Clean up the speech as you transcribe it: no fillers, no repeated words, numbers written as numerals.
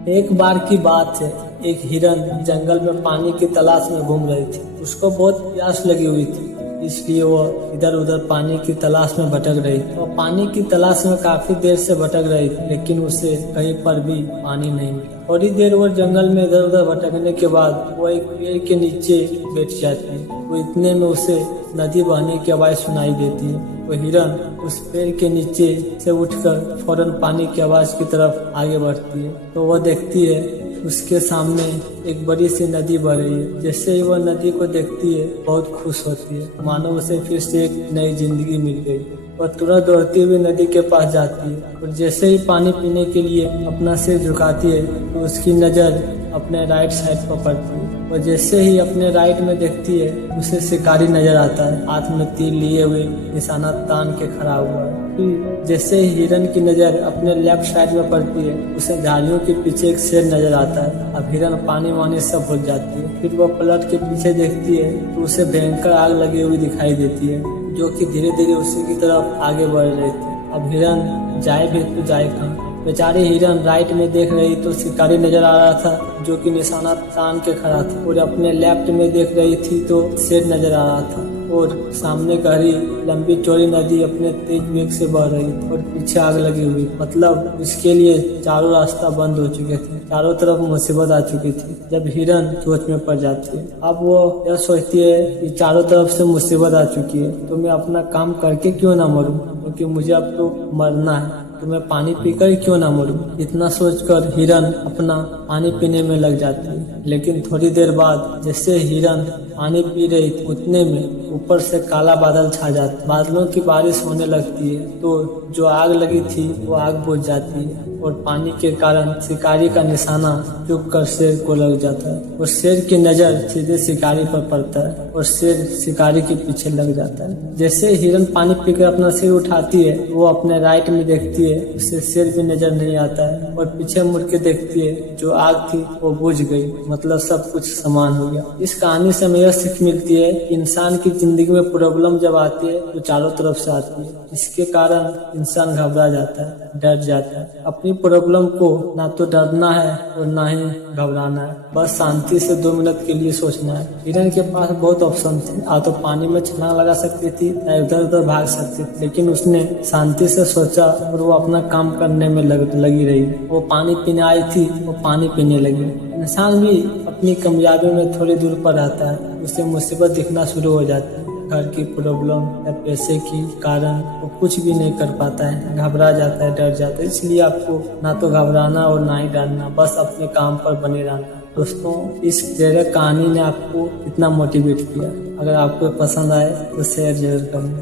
एक बार की बात है, एक हिरन जंगल में पानी की तलाश में घूम रही थी। उसको बहुत प्यास लगी हुई थी, इसलिए वो इधर उधर पानी की तलाश में भटक रही थी। वो पानी की तलाश में काफी देर से भटक रही थी, लेकिन उसे कहीं पर भी पानी नहीं मिला। थोड़ी देर वो जंगल में इधर उधर भटकने के बाद वो एक पेड़ के नीचे बैठ जाती है। वो इतने में उसे नदी बहने की आवाज सुनाई देती है। वो हिरन उस पेड़ के नीचे से उठकर फौरन पानी की आवाज की तरफ आगे बढ़ती है। तो वह देखती है उसके सामने एक बड़ी सी नदी बह रही है। जैसे ही वह नदी को देखती है बहुत खुश होती है, मानो उसे फिर से एक नई जिंदगी मिल गई। वह तुरंत दौड़ती हुई नदी के पास जाती है और जैसे ही पानी पीने के लिए अपना सिर झुकाती है तो उसकी नजर अपने राइट साइड पर पड़ती है। वो जैसे ही अपने राइट में देखती है उसे शिकारी नजर आता है, हाथ में तीर लिए हुए निशाना तान के खड़ा हुआ है। जैसे ही हिरन की नजर अपने लेफ्ट साइड में पड़ती है उसे झाड़ियों के पीछे एक शेर नजर आता है। अब हिरन पानी वानी सब भूल जाती है। फिर वो पलट के पीछे देखती है तो उसे भयंकर आग लगी हुई दिखाई देती है, जो कि धीरे धीरे उसी की तरफ आगे बढ़ रही थी। अब हिरन जाए भी तो जाए कहाँ। बेचारी हिरन राइट में देख रही तो शिकारी नजर आ रहा था, जो कि निशाना तान के खड़ा था, और अपने लेफ्ट में देख रही थी तो शेर नजर आ रहा था, और सामने गहरी लंबी चौड़ी नदी अपने तेज वेग से बह रही थी और पीछे आग लगी हुई। मतलब इसके लिए चारों रास्ता बंद हो चुके थे, चारों तरफ मुसीबत आ चुकी थी। जब हिरन सोच में पड़ जाती है, अब वो यह सोचती है कि चारों तरफ से मुसीबत आ चुकी है तो मैं अपना काम करके क्यों ना मरूं, क्योंकि मुझे अब तो मरना है, तो मैं पानी पीकर क्यों ना मरूं। इतना सोचकर हिरन अपना पानी पीने में लग जाती है। लेकिन थोड़ी देर बाद जैसे हिरन पानी पी रही थी उतने में ऊपर से काला बादल छा जाता है। बादलों की बारिश होने लगती है तो जो आग लगी थी वो आग बुझ जाती है और पानी के कारण शिकारी का निशाना चुप कर शेर को लग जाता है और शेर की नजर सीधे शिकारी पर पड़ता है और शेर शिकारी के पीछे लग जाता है। जैसे हिरन पानी पीकर अपना सिर उठाती है वो अपने राइट में देखती है, उसे शेर भी नजर नहीं आता है, और पीछे मुड़ के देखती है जो आग थी वो बुझ गई। मतलब सब कुछ समान हो गया। इस कहानी से हमें यह सीख मिलती है कि इंसान की जिंदगी में प्रॉब्लम जब आती है तो चारों तरफ से आती है, जिसके कारण इंसान घबरा जाता है, डर जाता है। अपनी प्रॉब्लम को ना तो डरना है और ना ही घबराना है, बस शांति से 2 मिनट के लिए सोचना है। हिरन के पास बहुत ऑप्शन थे, आ तो पानी में छलांग लगा सकती थी या इधर उधर भाग सकती थी, लेकिन उसने शांति से सोचा और वो अपना काम करने में लगी रही। वो पानी पीने आई थी, वो पानी पीने लगी। इंसान भी अपनी कामयाबी में थोड़ी दूर पर रहता है, उसे मुसीबत दिखना शुरू हो जाती है। घर की प्रॉब्लम या पैसे की कारण वो कुछ भी नहीं कर पाता है, घबरा जाता है, डर जाता है। इसलिए आपको ना तो घबराना और ना ही डरना, बस अपने काम पर बने रहना। दोस्तों, इस प्रेरक कहानी ने आपको कितना मोटिवेट किया? अगर आपको पसंद आए तो शेयर जरूर करें।